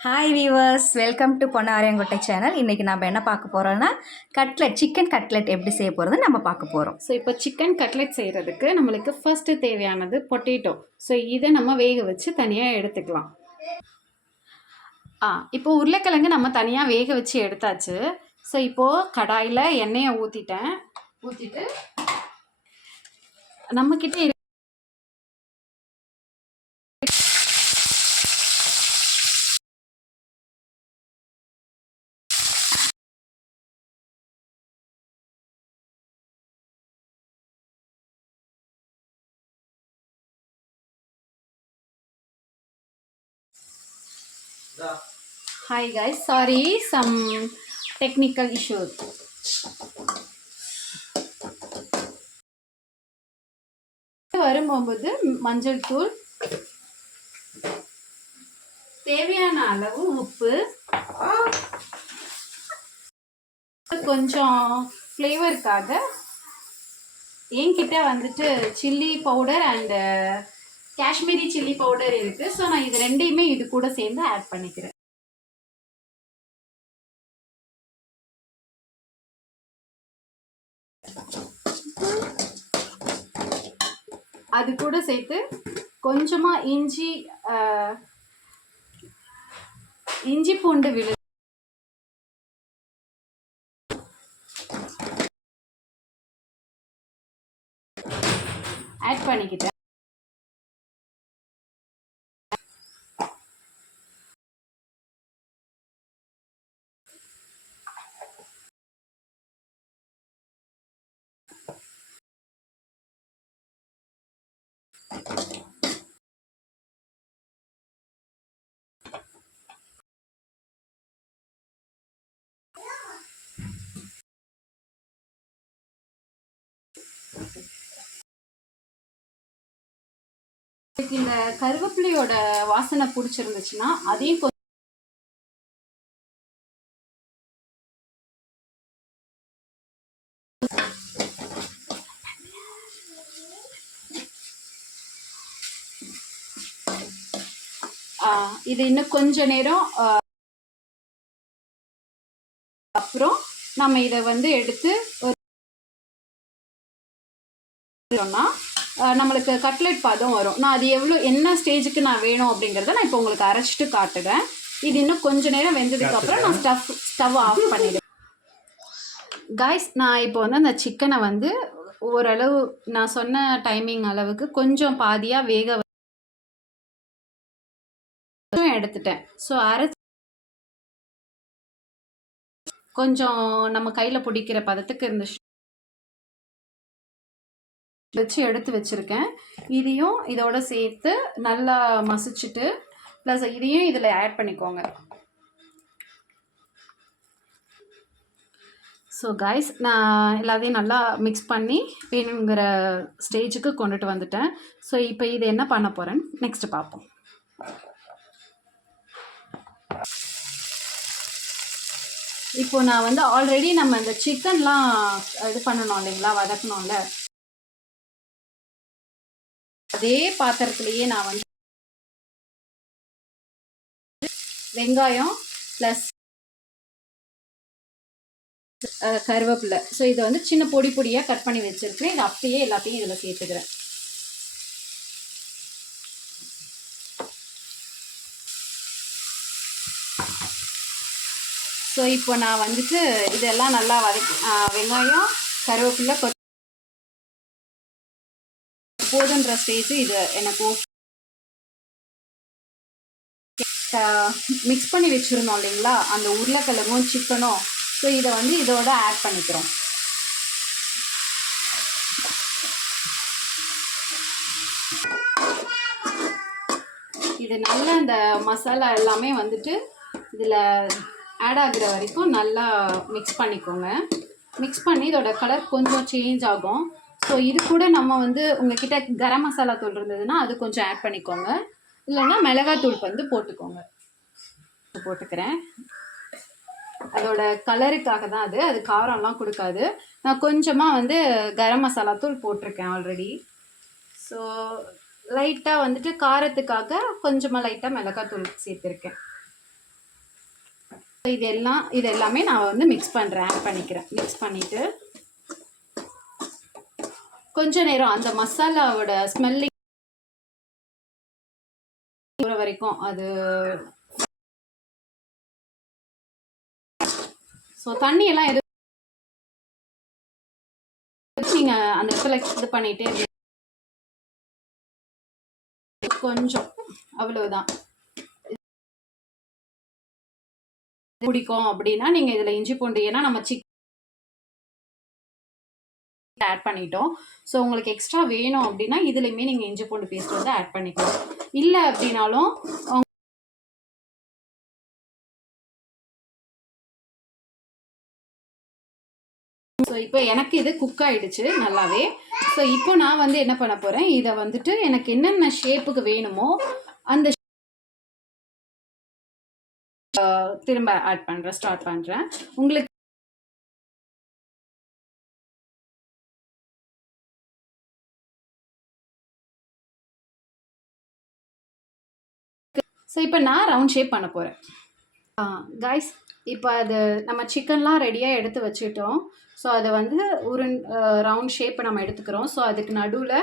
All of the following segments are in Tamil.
ஹாய் வீவர்ஸ் வெல்கம் டு பொன்னாரியங்கொட்டை சேனல் இன்றைக்கி நம்ம என்ன பார்க்க போகிறோன்னா கட்லெட் சிக்கன் கட்லெட் எப்படி செய்ய போகிறது நம்ம பார்க்க போகிறோம் ஸோ இப்போ சிக்கன் கட்லெட் செய்கிறதுக்கு நம்மளுக்கு ஃபர்ஸ்ட்டு தேவையானது பொட்டேட்டோ ஸோ இதை நம்ம வேக வச்சு தனியாக எடுத்துக்கலாம். ஆ இப்போ உருளைக்கிழங்கு நம்ம தனியாக வேக வச்சு எடுத்தாச்சு. ஸோ இப்போது கடாயில் எண்ணெயை ஊற்றிட்டேன் ஊற்றிட்டு நம்மக்கிட்ட hi guys sorry some technical issues வரும்போது மஞ்சள் தூள் தேவையான அளவு உப்பு கொஞ்சம் ஃப்ளேவருக்காக என்கிட்ட வந்துட்டு chilli powder and Kashmiri chilli powder இருக்குது ஸோ நான் இது ரெண்டையுமே இது கூட சேர்ந்து ஆட் பண்ணிக்கிறேன். அது கூட சேர்த்து கொஞ்சமாக இஞ்சி இஞ்சி பூண்டு விழு ஆட் பண்ணிக்கிட்டேன். இந்த கருவேப்பிலையோட வாசனை பிடிச்சிருந்துச்சுன்னா அதையும் இது இன்னும் கொஞ்ச நேரம் அப்புறம் நம்ம இதை வந்து எடுத்து நம்மளுக்கு கட்லெட் பதம் வரும். நான் அது எவ்வளோ என்ன ஸ்டேஜுக்கு நான் வேணும் அப்படிங்கிறத நான் இப்போ உங்களுக்கு அரைச்சிட்டு காட்டுறேன். இது இன்னும் கொஞ்ச நேரம் வெந்ததுக்கு அப்புறம் நான் ஸ்டவ் ஸ்டவ் ஆஃப் பண்ணிடுவேன் காய்ஸ் நான் இப்போ வந்து அந்த சிக்கனை வந்து ஓரளவு நான் சொன்ன டைமிங் அளவுக்கு கொஞ்சம் பாதியாக வேக வச்சு எடுத்துட்டேன். ஸோ அரைச்சி கொஞ்சம் நம்ம கையில் பிடிக்கிற பதத்துக்கு இருந்துச்சு வச்சு எடுத்து வச்சுருக்கேன். இதையும் இதோட சேர்த்து நல்லா மசிச்சுட்டு ப்ளஸ் இதையும் இதில் ஆட் பண்ணிக்கோங்க. ஸோ கைஸ் நான் எல்லாத்தையும் நல்லா மிக்ஸ் பண்ணி வேணுங்கிற ஸ்டேஜுக்கு கொண்டுட்டு வந்துட்டேன். ஸோ இப்போ இது என்ன பண்ண போகிறேன்னு நெக்ஸ்ட்டு பார்ப்போம் இப்போ நான் வந்து ஆல்ரெடி நம்ம இந்த சிக்கன்லாம் இது பண்ணணும் இல்லைங்களா? வதக்கணும்ல. அதே பாத்திரத்திலேயே நான் வந்து வெங்காயம் ப்ளஸ் கருவேப்பிலை. ஸோ இதை வந்து சின்ன பொடி பொடியாக கட் பண்ணி வச்சுருக்கேன் இதை அப்படியே எல்லாத்தையும் இதில் சேர்த்துக்கிறேன். ஸோ இப்போ நான் வந்துட்டு இதெல்லாம் நல்லா வதக்கி வெங்காயம் கருவேப்பிலை கொத் போதுன்ற ஸ்டேஜ் இது எனக்கு மிக்ஸ் பண்ணி வச்சுருந்தோம் இல்லைங்களா? அந்த உருளைக்கிழங்கும் சிக்கனும் ஸோ இதை வந்து இதோட ஆட் பண்ணிக்கிறோம். இது நல்லா இந்த மசாலா எல்லாமே வந்துட்டு இதில் ஆட் ஆகிற வரைக்கும் நல்லா மிக்ஸ் பண்ணிக்கோங்க. மிக்ஸ் பண்ணி இதோட கலர் கொஞ்சம் சேஞ்ச் ஆகும். ஸோ இது கூட நம்ம வந்து உங்ககிட்ட கரம் மசாலா தூள் இருந்ததுன்னா அது கொஞ்சம் ஆட் பண்ணிக்கோங்க. இல்லைன்னா மிளகாத்தூள் வந்து போட்டுக்கோங்க. போட்டுக்கிறேன். அதோட கலருக்காக தான் அது. அது காரம்லாம் கொடுக்காது. நான் கொஞ்சமாக வந்து கரம் மசாலா தூள் போட்டிருக்கேன் ஆல்ரெடி ஸோ லைட்டாக வந்துட்டு காரத்துக்காக கொஞ்சமாக லைட்டாக மிளகாத்தூள் சேர்த்துருக்கேன். இது எல்லாம் இது எல்லாமே நான் வந்து மிக்ஸ் பண்ணுறேன் ஆட் பண்ணிக்கிறேன். மிக்ஸ் பண்ணிவிட்டு கொஞ்ச நேரம் அந்த மசாலாவோட ஸ்மெல்லிங் வரைக்கும் அது ஸோ தண்ணி எல்லாம் எது நீங்கள் அந்த இடத்துல இது பண்ணிகிட்டே கொஞ்சம் அவ்வளோதான் பிடிக்கும் அப்படின்னா நீங்க இதுல இஞ்சி பூண்டு ஏன்னா நம்ம சிக் ஆட் பண்ணிட்டோம். ஸோ உங்களுக்கு எக்ஸ்ட்ரா வேணும் அப்படின்னா இதுலையுமே நீங்கள் இஞ்சி பூண்டு பேஸ்ட் வந்து ஆட் பண்ணிக்கலாம். இல்லை அப்படின்னாலும் ஸோ இப்போ எனக்கு இது குக் ஆயிடுச்சு நல்லாவே. ஸோ இப்போ நான் வந்து என்ன பண்ண போகிறேன் இதை வந்துட்டு எனக்கு என்னென்ன ஷேப்புக்கு வேணுமோ அந்த திரும்ப ஆட் பண்ணுறேன் ஸ்டார்ட் பண்ணுறேன் உங்களுக்கு ஸோ இப்போ நான் ரவுண்ட் ஷேப் பண்ண போகிறேன் காய்ஸ் இப்போ அது நம்ம சிக்கன்லாம் ரெடியாக எடுத்து வச்சுட்டோம் ஸோ அதை வந்து உருண் ரவுண்ட் ஷேப்பை நம்ம எடுத்துக்கிறோம். ஸோ அதுக்கு நடுவில்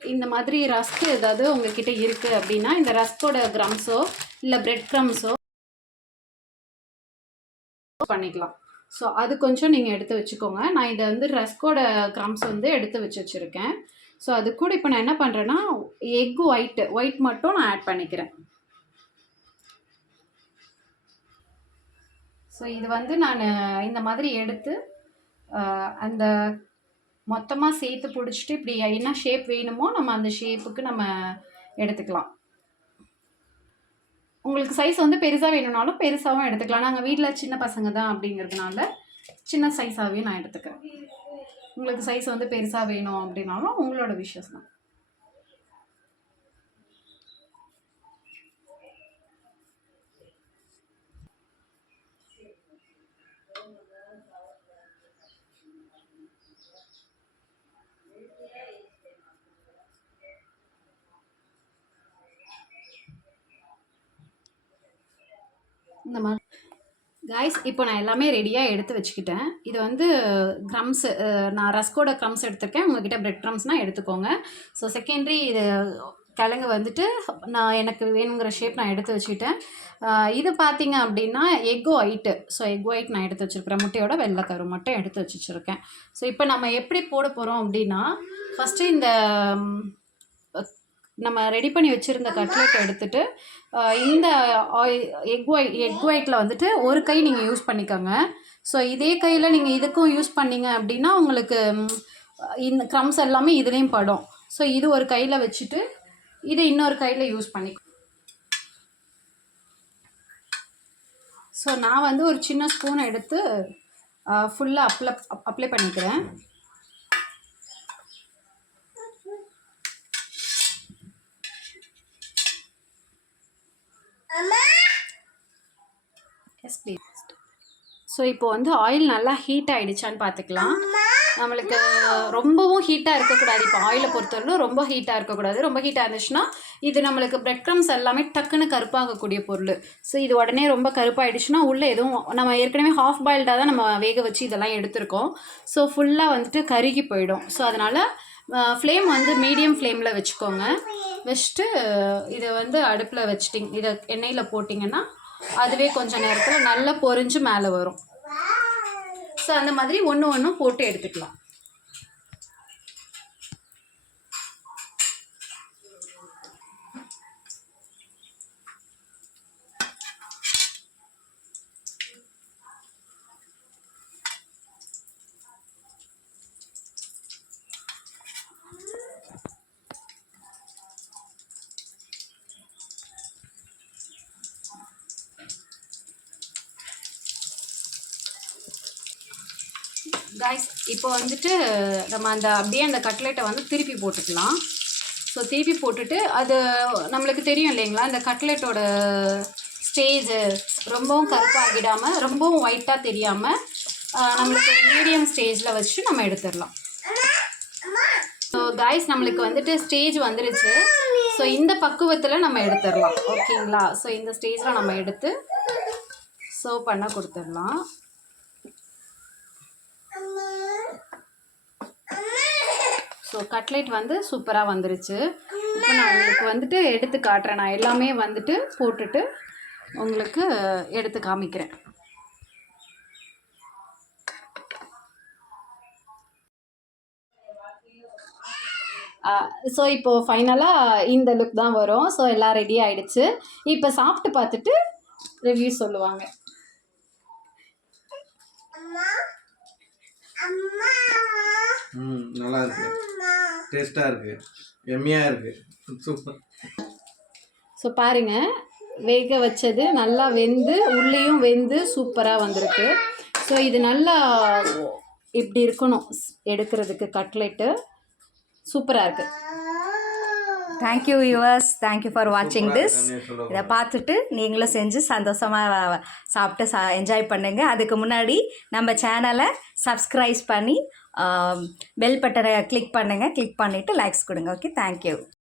இந்த மாதிரி ரஸ்க் ஏதாவது உங்ககிட்ட இருக்குது அப்படின்னா இந்த ரஸ்கோட க்ரம்ஸோ இல்லை பிரெட் க்ரம்ஸோ பண்ணிக்கலாம். ஸோ அது கொஞ்சம் நீங்கள் எடுத்து வச்சுக்கோங்க. நான் இதை வந்து ரஸ்கோட க்ரம்ஸ் வந்து எடுத்து வச்சு வச்சுருக்கேன். ஸோ அது கூட இப்போ நான் என்ன பண்ணுறேன்னா எக் ஒயிட்டு ஒயிட் மட்டும் நான் ஆட் பண்ணிக்கிறேன். ஸோ இது வந்து நான் இந்த மாதிரி எடுத்து அந்த மொத்தமாக சேர்த்து பிடிச்சிட்டு இப்படி என்ன ஷேப் வேணுமோ நம்ம அந்த ஷேப்புக்கு நம்ம எடுத்துக்கலாம். உங்களுக்கு சைஸ் வந்து பெருசாக வேணும்னாலும் பெருசாகவும் எடுத்துக்கலாம். நாங்கள் வீட்டில் சின்ன பசங்க தான் அப்படிங்கிறதுனால சின்ன சைஸாகவே நான் எடுத்துக்கிறேன். உங்களுக்கு சைஸ் வந்து பெருசாக வேணும் அப்படின்னாலும் உங்களோட விஷஸ் தான். இந்த மாதிரி. காய்ஸ் இப்போ நான் எல்லாமே ரெடியாக எடுத்து வச்சுக்கிட்டேன். இது வந்து க்ரம்ஸ் நான் ரஸ்கோட க்ரம்ஸ் எடுத்திருக்கேன். உங்ககிட்ட பிரெட் க்ரம்ஸ்னால் எடுத்துக்கோங்க. ஸோ செகண்டரி இது கிழங்கு வந்துட்டு நான் எனக்கு வேணுங்கிற ஷேப் நான் எடுத்து வச்சுக்கிட்டேன். இது பார்த்தீங்க அப்படின்னா egg white so egg white நான் எடுத்து வச்சுருக்கிறேன். முட்டையோட வெள்ளைக்கரு மட்டும் எடுத்து வச்சு வச்சுருக்கேன் ஸோ இப்போ நம்ம எப்படி போட போகிறோம் அப்படின்னா ஃபஸ்ட்டு இந்த நம்ம ரெடி பண்ணி வச்சுருந்த கட்லெட் எடுத்துட்டு இந்த எக் ஒயிட் எக் ஒயிட்டில் வந்துட்டு ஒரு கை நீங்கள் யூஸ் பண்ணிக்கோங்க. ஸோ இதே கையில் நீங்கள் இதுக்கும் யூஸ் பண்ணீங்க அப்படின்னா உங்களுக்கு இந்த க்ரம்ஸ் எல்லாமே இதுலேயும் படும். ஸோ இது ஒரு கையில் வச்சுட்டு இதை இன்னொரு கையில் யூஸ் பண்ணிக்கோ. ஸோ நான் வந்து ஒரு சின்ன ஸ்பூன் எடுத்து ஃபுல்லாக அப்ளை அப்ளை பண்ணிக்கிறேன். ஸோ இப்போ வந்து ஆயில் நல்லா ஹீட் ஆகிடுச்சான்னு பார்த்துக்கலாம் நம்மளுக்கு ரொம்பவும் ஹீட்டாக இருக்கக்கூடாது. இப்போ ஆயிலை பொறுத்தவரைக்கும் ரொம்ப ஹீட்டாக இருக்கக்கூடாது. ரொம்ப ஹீட்டாக இருந்துச்சுன்னா இது நம்மளுக்கு பிரெட் க்ரம்ஸ் எல்லாமே டக்குன்னு கருப்பாகக்கூடிய பொருள். ஸோ இது உடனே ரொம்ப கருப்பாயிடுச்சுன்னா உள்ளே எதுவும் நம்ம ஏற்கனவே ஹாஃப் பாயில்டாக தான் நம்ம வேக வச்சு இதெல்லாம் எடுத்திருக்கோம். ஸோ ஃபுல்லாக வந்துட்டு கருகி போயிடும். ஸோ அதனால் ஃப்ளேம் வந்து மீடியம் ஃப்ளேமில் வச்சுக்கோங்க. வச்சுட்டு இதை வந்து அடுப்பில் வச்சுட்டிங்க இதை எண்ணெயில் போட்டிங்கன்னா அதுவே கொஞ்சம் நேரத்தில் நல்லா பொரிஞ்சு மேலே வரும். ஸோ அந்த மாதிரி ஒன்று ஒன்றும் போட்டு எடுத்துக்கலாம் காய்ஸ் இப்போ வந்துட்டு நம்ம அந்த அப்படியே அந்த கட்லெட்டை வந்து திருப்பி போட்டுக்கலாம். ஸோ திருப்பி போட்டுட்டு அது நம்மளுக்கு தெரியும் இல்லைங்களா? அந்த கட்லெட்டோட ஸ்டேஜு ரொம்பவும் கருப்பாகிடாமல் ரொம்பவும் ஒயிட்டாக தெரியாமல் நம்மளுக்கு மீடியம் ஸ்டேஜில் வச்சு நம்ம எடுத்துடலாம். ஸோ காய்ஸ் நம்மளுக்கு வந்துட்டு ஸ்டேஜ் வந்துருச்சு. ஸோ இந்த பக்குவத்தில் நம்ம எடுத்துடலாம். ஓகேங்களா ஸோ இந்த ஸ்டேஜில் நம்ம எடுத்து சர்வ் பண்ண கொடுத்துடலாம். ஸோ கட்லெட் வந்து சூப்பராக வந்துருச்சு. இப்போ நான் உங்களுக்கு வந்துட்டு எடுத்து காட்டுறேன். நான் எல்லாமே வந்துட்டு போட்டுட்டு உங்களுக்கு எடுத்து காமிக்கிறேன். ஸோ இப்போது ஃபைனலாக இந்த லுக் தான் வரும். ஸோ எல்லாம் ரெடி ஆயிடுச்சு. இப்போ சாப்பிட்டு பார்த்துட்டு ரிவ்யூ சொல்லுவாங்க. ம் நல்லா இருக்கு. டேஸ்ட்டாக இருக்கு. எம்மியாக இருக்கு. சூப்பர். ஸோ பாருங்க. வேக வச்சது நல்லா வெந்து உள்ளேயும் வெந்து சூப்பராக வந்திருக்கு. ஸோ இது நல்லா இப்படி இருக்கணும். எடுக்கிறதுக்கு கட்லெட்டு. சூப்பராக இருக்குது thank you yours thank you for வாட்சிங் திஸ் இதை பார்த்துட்டு நீங்களும் செஞ்சு சந்தோஷமாக சாப்பிட்டு சா என்ஜாய் பண்ணுங்கள் அதுக்கு முன்னாடி நம்ம சேனலை சப்ஸ்கிரைப் பண்ணி பெல் பட்டனை கிளிக் பண்ணுங்கள் கிளிக் பண்ணிவிட்டு லைக்ஸ் கொடுங்க. Okay thank you